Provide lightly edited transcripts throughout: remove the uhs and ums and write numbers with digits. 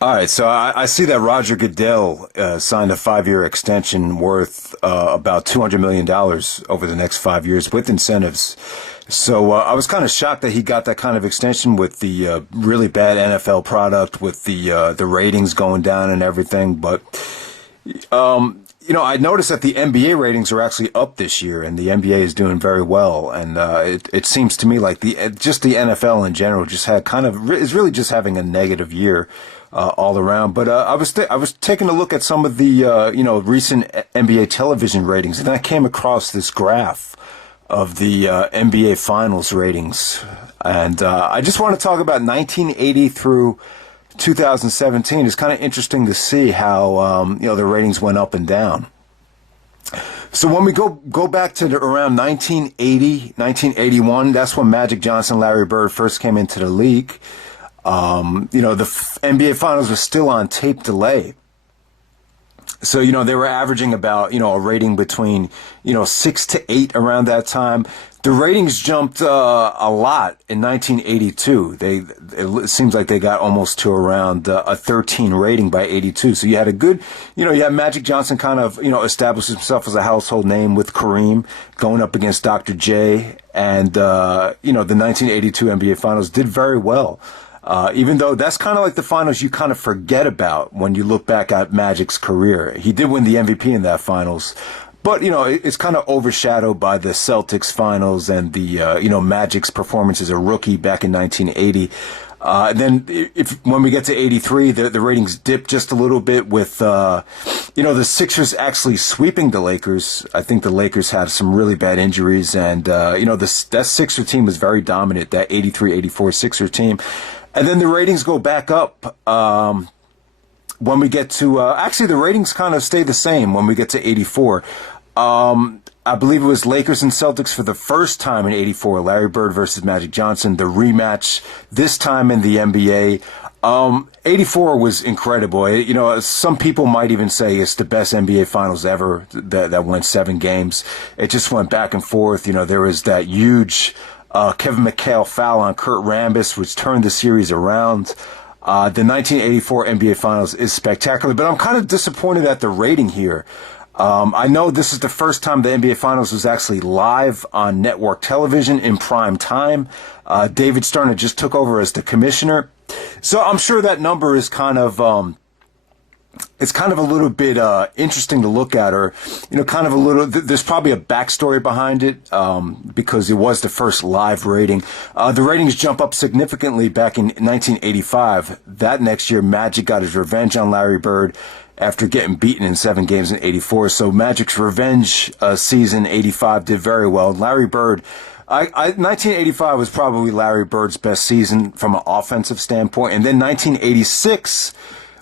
All right, so I see that Roger Goodell signed a 5-year extension worth about $200 million over the next 5 years with incentives. So I was kind of shocked that he got that kind of extension with the really bad NFL product, with the ratings going down and everything. But I noticed that the NBA ratings are actually up this year, and the NBA is doing very well. And it seems to me like the NFL in general just had is really just having a negative year all around. But I was taking a look at some of the recent NBA television ratings, and I came across this graph of the NBA Finals ratings, and I just want to talk about 1980 through 2017. It's kind of interesting to see how the ratings went up and down. So when we go back to around 1980, 1981, that's when Magic Johnson, Larry Bird first came into the league. The NBA Finals was still on tape delay. So, they were averaging about, a rating between, 6 to 8 around that time. The ratings jumped a lot in 1982. It seems like they got almost to around a 13 rating by 82. So you had a good, you had Magic Johnson kind of, established himself as a household name with Kareem going up against Dr. J. And, the 1982 NBA Finals did very well. Even though that's kind of like the finals you kind of forget about when you look back at Magic's career. He did win the MVP in that finals, but, it's kind of overshadowed by the Celtics finals and the, Magic's performance as a rookie back in 1980. Then when we get to 83, the ratings dip just a little bit with, the Sixers actually sweeping the Lakers. I think the Lakers had some really bad injuries, and, that Sixer team was very dominant, that 83-84 Sixer team. And then the ratings go back up when we get to actually the ratings kind of stay the same when we get to 84. I believe it was Lakers and Celtics for the first time in 84, Larry Bird versus Magic Johnson, the rematch, this time in the NBA. 84 was incredible. Some people might even say it's the best NBA Finals ever that went 7 games. It just went back and forth. There was that huge Kevin McHale foul on Kurt Rambis, which turned the series around. The 1984 NBA Finals is spectacular, but I'm kind of disappointed at the rating here. I know this is the first time the NBA Finals was actually live on network television in prime time. David Stern just took over as the commissioner. So I'm sure that number is kind of, it's kind of a little bit interesting to look at, or kind of a little. There's probably a backstory behind it because it was the first live rating. The ratings jump up significantly back in 1985. That next year, Magic got his revenge on Larry Bird after getting beaten in 7 games in 84. So Magic's revenge season 85 did very well. Larry Bird. 1985 was probably Larry Bird's best season from an offensive standpoint, and then 1986.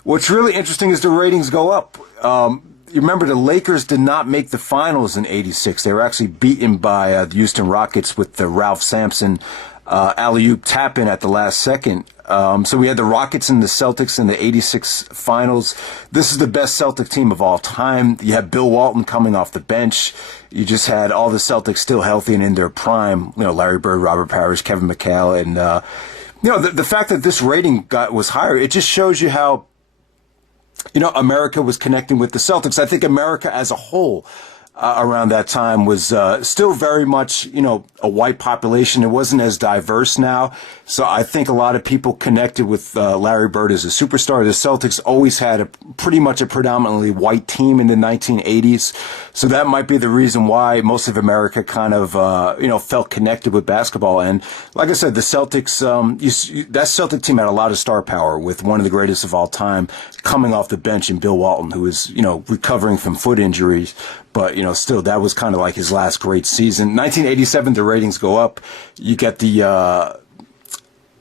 What's really interesting is the ratings go up. You remember the Lakers did not make the finals in 86. They were actually beaten by the Houston Rockets with the Ralph Sampson alley-oop tap-in at the last second. So we had the Rockets and the Celtics in the 86 finals. This is the best Celtic team of all time. You had Bill Walton coming off the bench. You just had all the Celtics still healthy and in their prime. Larry Bird, Robert Parrish, Kevin McHale. And, the fact that this rating was higher, it just shows you how America was connecting with the Celtics. I think America as a whole around that time was still very much, a white population. It wasn't as diverse now. So I think a lot of people connected with Larry Bird as a superstar. The Celtics always had pretty much a predominantly white team in the 1980s. So that might be the reason why most of America kind of, felt connected with basketball. And like I said, the Celtics, that Celtic team had a lot of star power with one of the greatest of all time coming off the bench in Bill Walton, who was, recovering from foot injuries. But, still, that was kind of like his last great season. 1987, the ratings go up. You get the,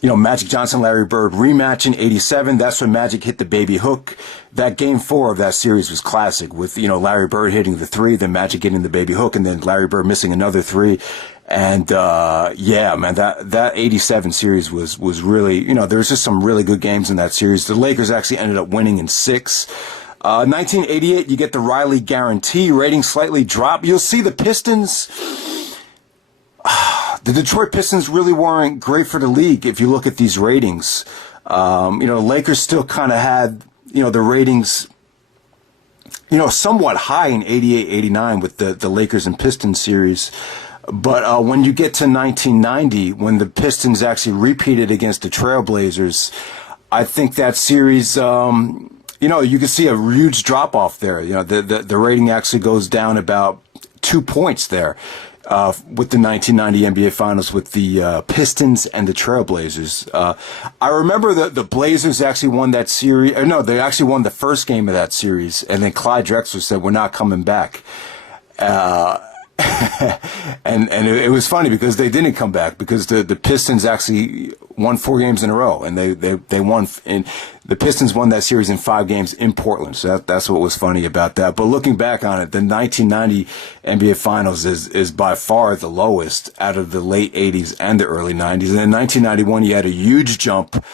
Magic Johnson, Larry Bird rematch in 87. That's when Magic hit the baby hook. That game 4 of that series was classic with, Larry Bird hitting the 3, then Magic hitting the baby hook, and then Larry Bird missing another 3. And, man, that 87 series was really, there was just some really good games in that series. The Lakers actually ended up winning in 6. 1988, you get the Riley guarantee. Ratings slightly drop. You'll see the Pistons. The Detroit Pistons really weren't great for the league if you look at these ratings. The Lakers still kind of had, the ratings, somewhat high in 88, 89 with the Lakers and Pistons series. But when you get to 1990, when the Pistons actually repeated against the Trailblazers, I think that series, you can see a huge drop off there. The rating actually goes down about 2 points there with the 1990 NBA Finals with the Pistons and the Trailblazers. I remember the Blazers actually won that series. No, they actually won the first game of that series, and then Clyde Drexler said, "We're not coming back." And it was funny because they didn't come back because the Pistons actually won 4 games in a row, and they won. And the Pistons won that series in 5 games in Portland. So that's what was funny about that. But looking back on it, the 1990 NBA Finals is by far the lowest out of the late 80s and the early 90s. And in 1991, you had a huge jump.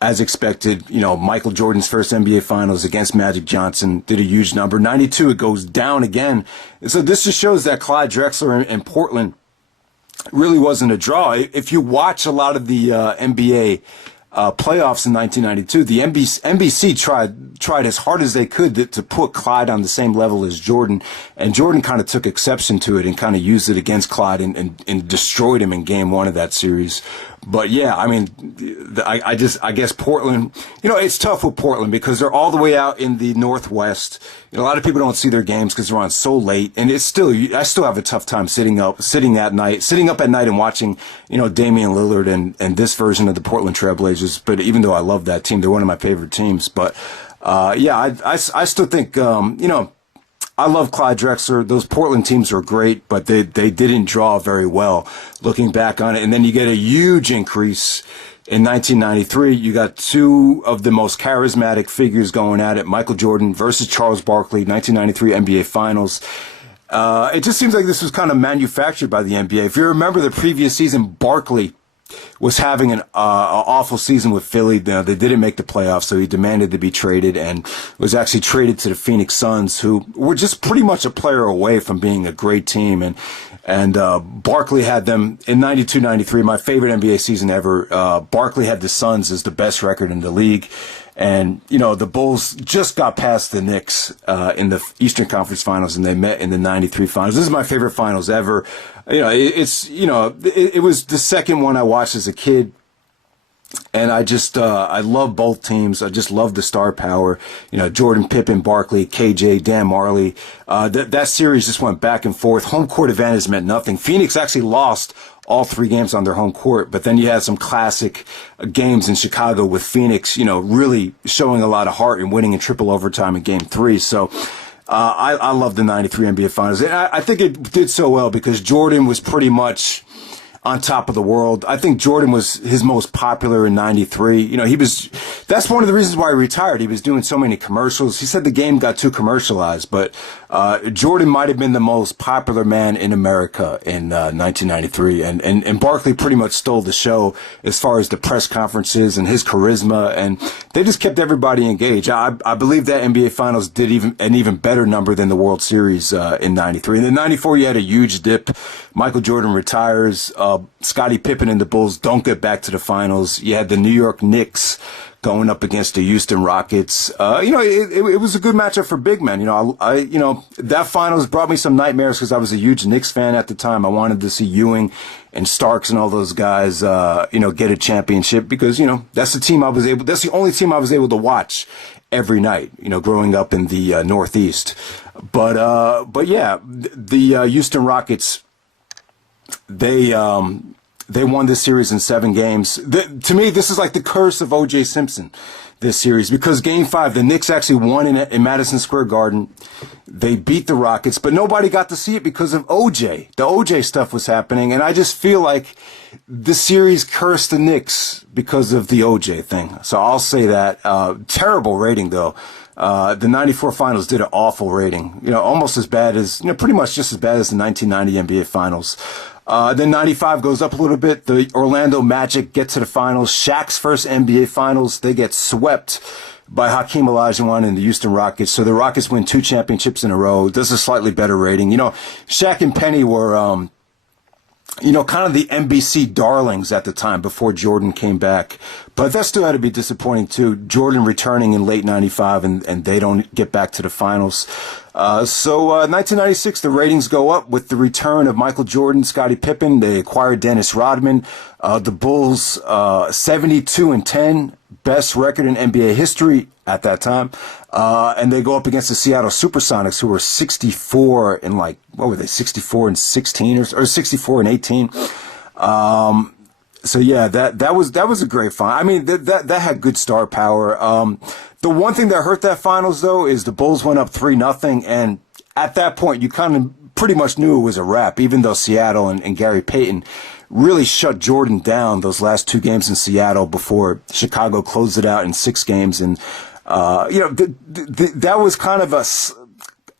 As expected, Michael Jordan's first NBA Finals against Magic Johnson did a huge number. 92, it goes down again. So this just shows that Clyde Drexler in Portland really wasn't a draw. If you watch a lot of the NBA playoffs in 1992, the NBC tried as hard as they could to put Clyde on the same level as Jordan, and Jordan kind of took exception to it and kind of used it against Clyde and destroyed him in Game 1 of that series. But yeah, I mean, I guess Portland, it's tough with Portland because they're all the way out in the Northwest. A lot of people don't see their games because they're on so late, and I still have a tough time sitting up at night and watching, Damian Lillard and this version of the Portland Trailblazers. But even though I love that team, they're one of my favorite teams. But I still think, I love Clyde Drexler. Those Portland teams are great, but they didn't draw very well looking back on it. And then you get a huge increase in 1993. You got 2 of the most charismatic figures going at it, Michael Jordan versus Charles Barkley, 1993 NBA Finals. It just seems like this was kind of manufactured by the NBA. If you remember the previous season, Barkley was having an awful season with Philly. They didn't make the playoffs, so he demanded to be traded and was actually traded to the Phoenix Suns, who were just pretty much a player away from being a great team. And Barkley had them in 92-93, my favorite NBA season ever. Barkley had the Suns as the best record in the league. And, the Bulls just got past the Knicks in the Eastern Conference Finals, and they met in the 93 Finals. This is my favorite finals ever. It was the second one I watched as a kid. And I love both teams. I just love the star power. Jordan, Pippen, Barkley, KJ, Dan Marley. That series just went back and forth. Home court advantage meant nothing. Phoenix actually lost all 3 games on their home court, but then you had some classic games in Chicago with Phoenix, really showing a lot of heart and winning in triple overtime in Game 3. So I love the 93 NBA Finals. And I think it did so well because Jordan was pretty much on top of the world. I think Jordan was his most popular in 93. That's one of the reasons why he retired. He was doing so many commercials. He said the game got too commercialized, but Jordan might have been the most popular man in America in 1993. And Barkley pretty much stole the show as far as the press conferences and his charisma, and they just kept everybody engaged. I believe that NBA Finals did an even better number than the World Series in 93. And in 94, you had a huge dip. Michael Jordan retires. Scottie Pippen and the Bulls don't get back to the finals. You had the New York Knicks going up against the Houston Rockets. It was a good matchup for big men. That finals brought me some nightmares because I was a huge Knicks fan at the time. I wanted to see Ewing and Starks and all those guys, get a championship because, that's the only team I was able to watch every night, growing up in the Northeast. But yeah, the Houston Rockets, they won this series in 7 games. To me, this is like the curse of O.J. Simpson, this series, because Game 5, the Knicks actually won in Madison Square Garden. They beat the Rockets, but nobody got to see it because of O.J. The O.J. stuff was happening, and I just feel like the series cursed the Knicks because of the O.J. thing. So I'll say that. Terrible rating, though. The 94 Finals did an awful rating, almost as bad as, pretty much just as bad as the 1990 NBA Finals. Then 95 goes up a little bit. The Orlando Magic get to the finals. Shaq's first NBA Finals. They get swept by Hakeem Olajuwon and the Houston Rockets. So the Rockets win 2 championships in a row. This is a slightly better rating. Shaq and Penny were, kind of the NBC darlings at the time before Jordan came back. But that still had to be disappointing too. Jordan returning in late 95 and they don't get back to the finals. So 1996, the ratings go up with the return of Michael Jordan, Scottie Pippen. They acquired Dennis Rodman. The Bulls, 72-10, best record in NBA history at that time. And they go up against the Seattle Supersonics, who were 64 and 64 and 16 or 64 and 18. So yeah, that was a great final. I mean, that had good star power. The one thing that hurt that finals though is the Bulls went up 3-0, and at that point you kind of pretty much knew it was a wrap, even though Seattle and Gary Payton really shut Jordan down those last 2 games in Seattle before Chicago closed it out in 6 games. And that was kind of a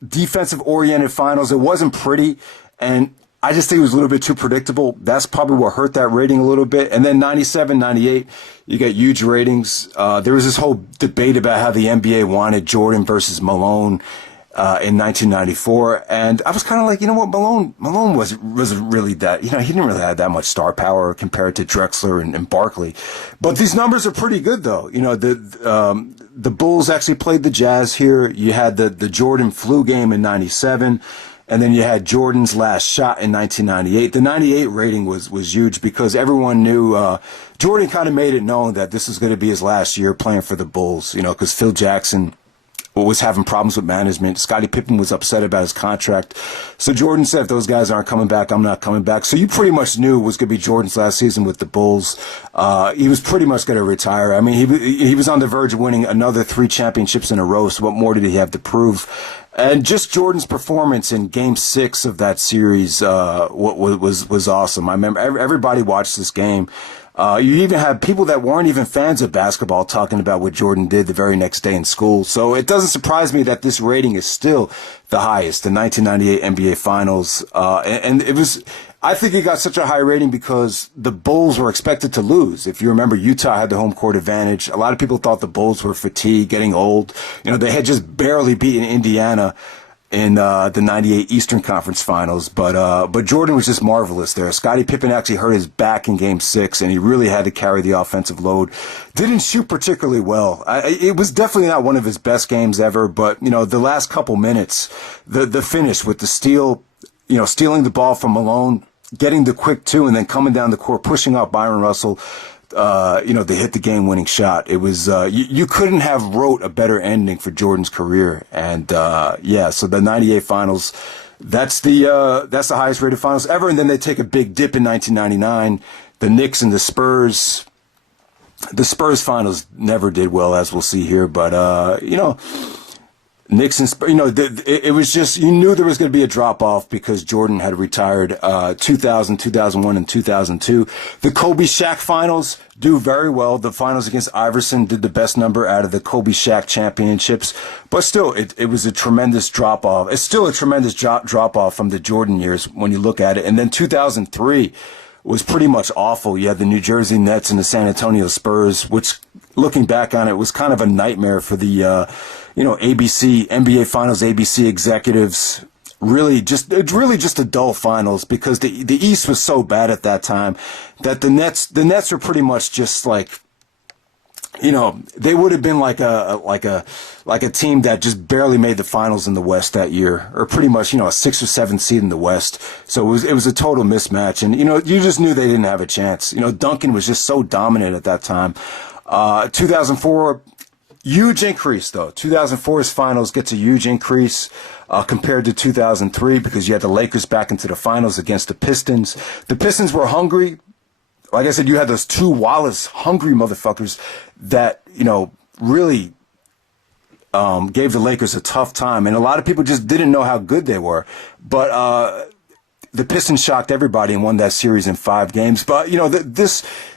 defensive oriented finals. It wasn't pretty, and I just think it was a little bit too predictable. That's probably what hurt that rating a little bit. And then 97, 98, you got huge ratings. There was this whole debate about how the NBA wanted Jordan versus Malone in 1994. And I was kind of like, you know what, Malone wasn't really that, he didn't really have that much star power compared to Drexler and Barkley. But these numbers are pretty good though. The Bulls actually played the Jazz here. You had the Jordan flu game in 97. And then you had Jordan's last shot in 1998. The 98 rating was huge because everyone knew Jordan kind of made it known that this was going to be his last year playing for the Bulls, because Phil Jackson was having problems with management. Scottie Pippen was upset about his contract. So Jordan said, if those guys aren't coming back, I'm not coming back. So you pretty much knew it was going to be Jordan's last season with the Bulls. He was pretty much going to retire. I mean, he was on the verge of winning another 3 championships in a row. So what more did he have to prove? And just Jordan's performance in Game 6 of that series was awesome. I remember everybody watched this game. You even had people that weren't even fans of basketball talking about what Jordan did the very next day in school. So it doesn't surprise me that this rating is still the highest, the 1998 NBA Finals. And it was, I think it got such a high rating because the Bulls were expected to lose. If you remember, Utah had the home court advantage. A lot of people thought the Bulls were fatigued, getting old. They had just barely beaten Indiana in the 98 Eastern Conference Finals, but Jordan was just marvelous there. Scottie Pippen actually hurt his back in Game 6, and he really had to carry the offensive load. Didn't shoot particularly well. It was definitely not one of his best games ever, but, the last couple minutes, the finish with the steal, stealing the ball from Malone, getting the quick 2, and then coming down the court, pushing out Byron Russell, they hit the game-winning shot. It was you couldn't have wrote a better ending for Jordan's career. And so the 98 Finals, that's the highest rated finals ever. And then they take a big dip in 1999. The Knicks and the Spurs. The Spurs finals never did well, as we'll see here. But Knicks and Spurs, it was just, you knew there was going to be a drop-off because Jordan had retired 2000, 2001, and 2002. The Kobe-Shaq finals do very well. The finals against Iverson did the best number out of the Kobe-Shaq championships. But still, it was a tremendous drop-off. It's still a tremendous drop-off from the Jordan years when you look at it. And then 2003 was pretty much awful. You had the New Jersey Nets and the San Antonio Spurs, which, looking back on it, was kind of a nightmare for the ABC, NBA Finals, ABC executives. Really just a dull finals because the East was so bad at that time that the Nets were pretty much just like, they would have been like a team that just barely made the finals in the West that year, or pretty much, a 6 or 7 seed in the West. So it was a total mismatch, and you just knew they didn't have a chance. Duncan was just so dominant at that time. 2004. Huge increase, though. 2004's finals gets a huge increase compared to 2003 because you had the Lakers back into the finals against the Pistons. The Pistons were hungry. Like I said, you had those 2 Wallace hungry motherfuckers that, really gave the Lakers a tough time. And a lot of people just didn't know how good they were. But the Pistons shocked everybody and won that series in 5 games. But,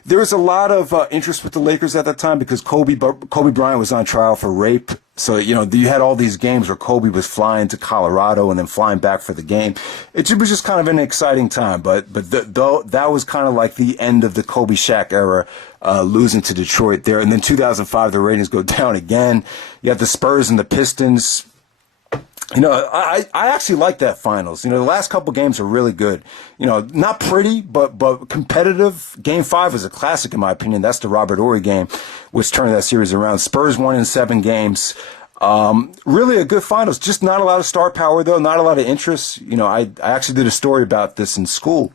there was a lot of interest with the Lakers at that time because Kobe Bryant was on trial for rape. So, you had all these games where Kobe was flying to Colorado and then flying back for the game. It was just kind of an exciting time. But that was kind of like the end of the Kobe-Shaq era, losing to Detroit there. And then 2005, the ratings go down again. You got the Spurs and the Pistons. I actually like that finals. The last couple games are really good. Not pretty, but competitive. Game 5 is a classic in my opinion. That's the Robert Horry game, which turned that series around. Spurs won in 7 games. Really a good finals. Just not a lot of star power though. Not a lot of interest. I actually did a story about this in school,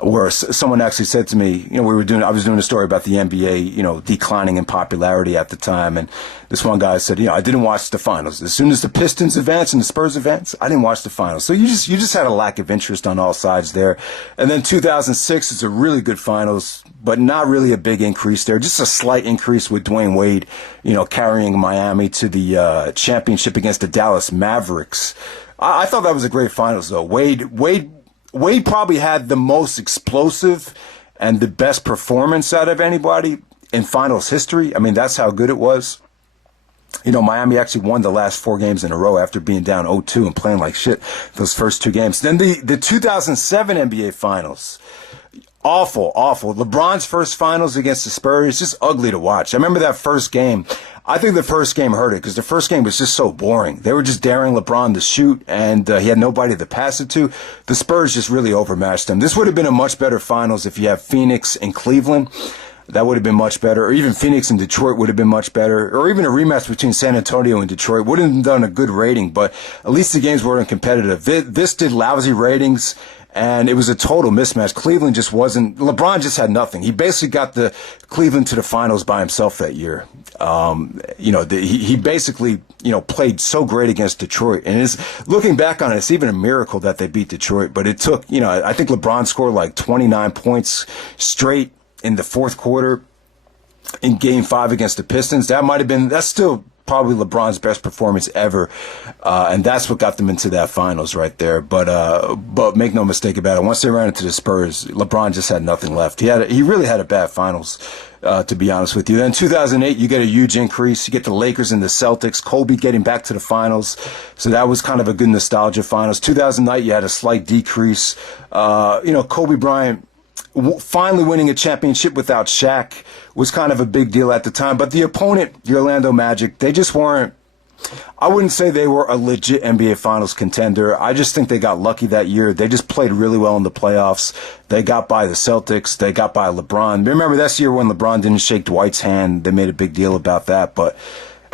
where someone actually said to me, I was doing a story about the NBA, declining in popularity at the time. And this one guy said, I didn't watch the finals. As soon as the Pistons advanced and the Spurs advanced, I didn't watch the finals. So you just had a lack of interest on all sides there. And then 2006 is a really good finals, but not really a big increase there. Just a slight increase with Dwayne Wade, carrying Miami to the championship against the Dallas Mavericks. I thought that was a great finals though. Wade probably had the most explosive and the best performance out of anybody in finals history. I mean, that's how good it was. Miami actually won the last 4 games in a row after being down 0-2 and playing like shit those first 2 games. Then the 2007 NBA Finals. Awful. LeBron's first finals against the Spurs, just ugly to watch. I remember that first game. I think the first game hurt it because the first game was just so boring. They were just daring LeBron to shoot, and he had nobody to pass it to. The Spurs just really overmatched them. This would have been a much better finals if you have Phoenix and Cleveland. That would have been much better. Or even Phoenix and Detroit would have been much better. Or even a rematch between San Antonio and Detroit would have done a good rating, but at least the games weren't competitive. This did lousy ratings. And it was a total mismatch. Cleveland just wasn't. LeBron just had nothing. He basically got the Cleveland to the finals by himself that year. He basically played so great against Detroit. And looking back on it, it's even a miracle that they beat Detroit. But it took, I think LeBron scored like 29 points straight in the fourth quarter in Game 5 against the Pistons. That's still probably LeBron's best performance ever, and that's what got them into that finals right there. But make no mistake about it, once they ran into the Spurs, LeBron just had nothing left. He really had a bad finals, to be honest with you. Then 2008, you get a huge increase. You get the Lakers and the Celtics, Kobe getting back to the finals, so that was kind of a good nostalgia finals. 2009, you had a slight decrease. Kobe Bryant finally winning a championship without Shaq was kind of a big deal at the time. But the opponent, the Orlando Magic, they just weren't. I wouldn't say they were a legit NBA Finals contender. I just think they got lucky that year. They just played really well in the playoffs. They got by the Celtics. They got by LeBron. Remember, that's the year when LeBron didn't shake Dwight's hand. They made a big deal about that, but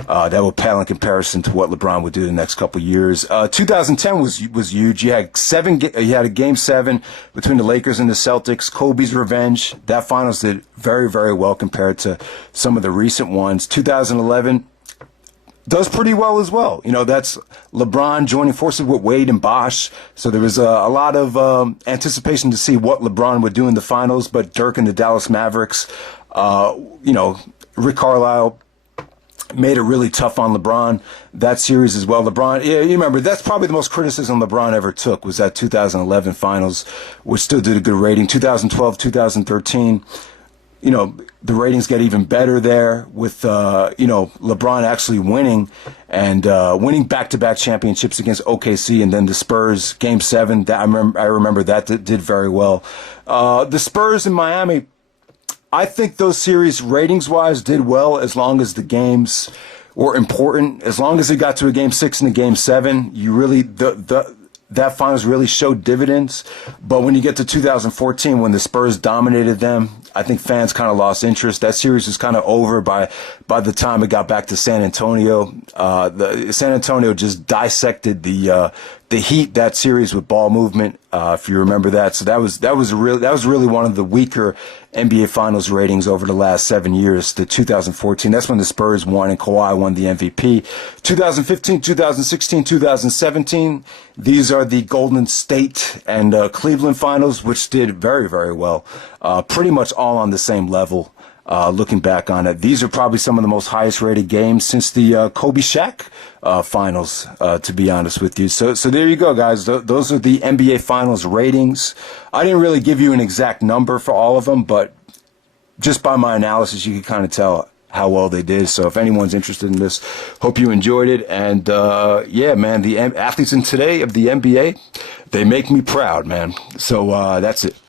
that would pale in comparison to what LeBron would do the next couple of years. 2010 was huge. You had a Game 7 between the Lakers and the Celtics. Kobe's revenge. That finals did very, very well compared to some of the recent ones. 2011 does pretty well as well. That's LeBron joining forces with Wade and Bosh. So there was a lot of anticipation to see what LeBron would do in the finals. But Dirk and the Dallas Mavericks, Rick Carlisle made it really tough on LeBron that series as well. LeBron, yeah, you remember, that's probably the most criticism LeBron ever took was that 2011 finals, which still did a good rating. 2012, 2013, the ratings get even better there with, LeBron actually winning and winning back-to-back championships against OKC and then the Spurs, Game 7. I remember that did very well. The Spurs in Miami, I think those series ratings-wise did well as long as the games were important. As long as it got to a Game 6 and a Game 7, you really that finals really showed dividends. But when you get to 2014, when the Spurs dominated them, I think fans kind of lost interest. That series was kind of over by the time it got back to San Antonio. San Antonio just dissected the Heat that series with ball movement, if you remember that. So that was really one of the weaker NBA Finals ratings over the last 7 years. The 2014, that's when the Spurs won and Kawhi won the MVP. 2015, 2016, 2017, these are the Golden State and Cleveland Finals, which did very, very well. Pretty much all on the same level. Looking back on it, these are probably some of the most highest rated games since the Kobe Shaq finals, to be honest with you. So there you go, guys. Those are the NBA Finals ratings. I didn't really give you an exact number for all of them, but just by my analysis, you can kind of tell how well they did. So if anyone's interested in this, hope you enjoyed it. And yeah, man, the athletes in today of the NBA, they make me proud, man. So that's it.